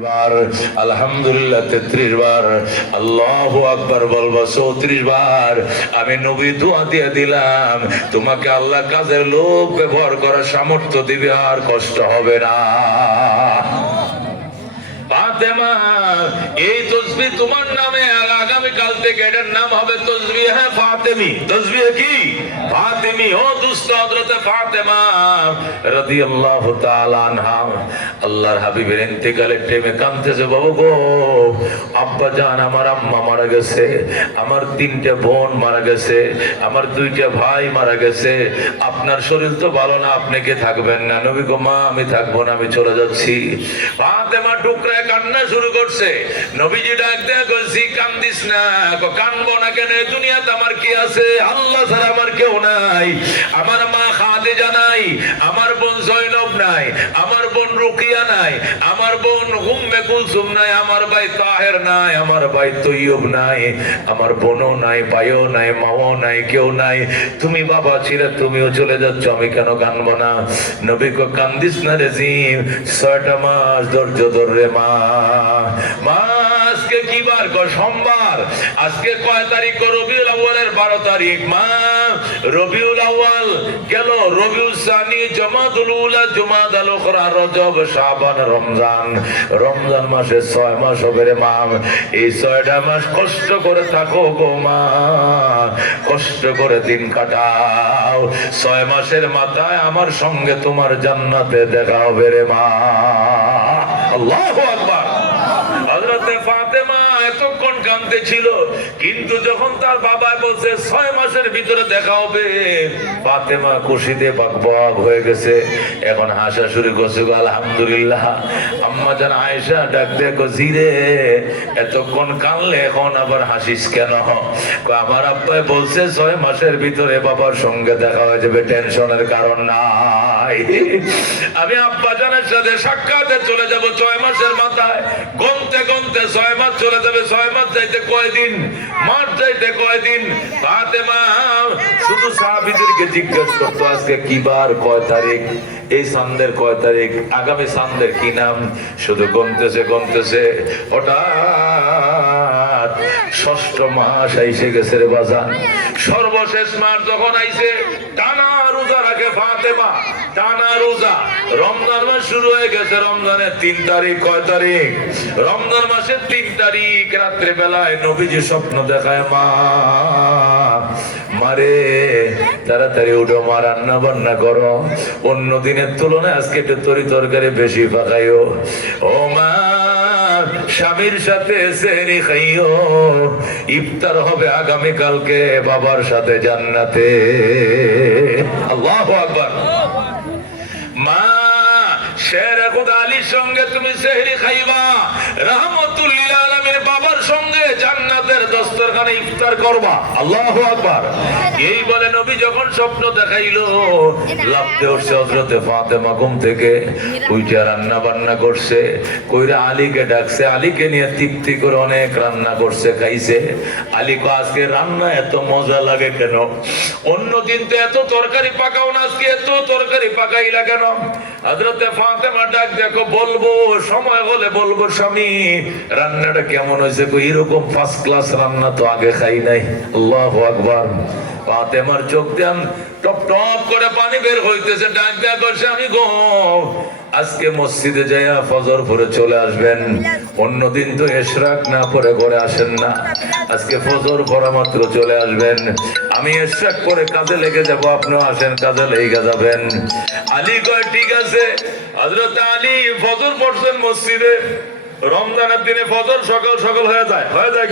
বার, আলহামদুলিল্লাহ তেত্রিশ বার, আল্লাহ আকবার বলব চৌত্রিশ বার। আমি নবী দোয়া দিয়ে দিলাম, তোমাকে আল্লাহ কাজের লোক ব্যবহার করার সামর্থ্য দিবে আর কষ্ট হবে না। এই তসবি তোমার নামে, আর থেকে এটার নাম হবে তসবি হ্যাঁ ফাতেমি। তসবি কি? ফাতেমি, ও ফাতেমা আল্লাহর হাবিবের ইন্তেকালের টাইমে কাঁদতেছে, বাবু গো, আব্বা জান আমার আম্মা মারা গেছে, আমার তিনটা বোন মারা গেছে, আমার দুইটা ভাই মারা গেছে, আপনার শরীর তো ভালো না, আপনি কে থাকবেন না? নবী গো, মা, আমি থাকব না, আমি চলে যাচ্ছি। ফাতেমা টুকরায় কান্না শুরু করছে। নবীজি ডাক দেয়া কইছি কান্দিস না। কানবো না কেন? দুনিয়াতে আমার কি আছে? আল্লাহ ছাড়া আমার কেউ নাই। আমার মা খাদিজা জানাই আমার বোন জয়নব নাই। আমার রুকিয়া নাই, আমার বোন উম্মে কুলসুম নাই, আমার ভাই তাহের নাই, আমার ভাই তৈয়ব নাই, আমার বোনও নাই, ভাইও নাই, মাও নাই, কেউ নাই। তুমি বাবা ছিলে, তুমিও চলে যাচ্ছ, আমি কেন কানবো না নবী কো কান্দিস না রে জিম ছয়টা মাস ধৈর্য ধর মা। মা, আজকে কি বার সোমবার। আজকে কয় তারিখ গো রবিউল আউয়ালের বারো তারিখ। মা রবিউল আউয়াল গেল, রবিউল সানি, জমাতুল উলা জুমাদ উখরা, রজব, শাবান, রমজান। রমজান মাসে ছয় মাস হবে রে মা। এই ছয়টা মাস কষ্ট করে থাকো গো মা। কষ্ট করে দিন কাটাও। ছয় মাসের মাথায় আমার সঙ্গে তোমার জান্নাতে দেখা হবে রে মা। আল্লাহু আকবার। এতক্ষণ কানলে এখন আবার হাসিস কেন? আমার আব্বাই বলছে, ছয় মাসের ভিতরে বাবার সঙ্গে দেখা হয়ে যাবে, টেনশনের কারণ নাই। আমি আব্বা জানের সাথে সাক্ষাতে চলে যাব, ছয় মাসের মাথায় গমতে কমতে ছয় মাস চলে যাবে, ছয় মাস যাইতে কয়দিন, মাস যাইতে কয়দিন? ফাতেমা, শুধু সাহাবিদেরকে জিজ্ঞেস করতো, আজকে কি বার, কয় তারিখ? এই সামনের কয় তারিখ? আগামী সামনের কি নাম? শুধু গমতেছে গমতেছে হঠাৎ ষষ্ঠ মাস আইসে গেছে রে বাজান। সর্বশেষ মাস যখন আইছে, টানা রোজা রাখে ফাতেমা, টানা রোজা। রমজান মাস শুরু হয়ে গেছে, রমজানের তিন তারিখ, কয় তারিখ? রমজান মাসের তিন তারিখ রাত্রে বেলায় নবীজি স্বপ্ন দেখায়, মা, মারে, তাড়াতাড়ি উঠো, মা, রান্না বান্না করো। অন্য দিনের তুলনায় আজকে একটু তরি তরকারি বেশি পাকাইও। ও মা স্বামীর সাথে সেরি খাইও। ইফতার হবে আগামী কালকে বাবার সাথে জান্নাতে। আল্লাহ আকবার। মা, শের আলীর সঙ্গে তুমি সেহরি খাইবা। রহমতুল্লিল আলমের বাবার সঙ্গে জান্নাতের দস্তরখানে ইফতার করবা। আল্লাহু আকবার। এই বলে নবী যখন স্বপ্ন দেখাইলো লাফতে উঠছে হজরতে ফাতেমা ঘুম থেকে, উইটা রান্না বান্না করছে, কইরা আলীকে ডাকছে, আলীকে নিয়ে তৃপ্তি করে অনেক রান্না করছে, খাইছে। আলী কো আজকে রান্না এত মজা লাগে কেন? অন্য দিন তো এত তরকারি পাকাও না, আজকে এত তরকারি পাকাইলা কেন? হজরতে ডাক, দেখো, বলব, সময় হলে বলব স্বামী। রান্নাটা কেমন হয়েছে রান্না তো আগে খাই নাই। ফাতেমার চোখ দেন, টপ টপ করে পানি বের হইতেছে। ডাক করছে, আমি গো, আজকে মসজিদে যাইয়া ফজর পরে চলে আসবেন। অন্যদিন তো এশরাক না পরে ঘরে আসেন না। আজকে ফজর পড়া মাত্র চলে আসবেন। আমি এশরাক করে কাজে লেগে যাব, আপনিও আসেন, কাজে লেগে যাবেন। আলী কয়, ঠিক আছে। হজরত আলী ফজর পড়ছেন মসজিদে। রমজানের দিনে ফজর সকাল সকাল হয়ে যায়। হয়ে যায়?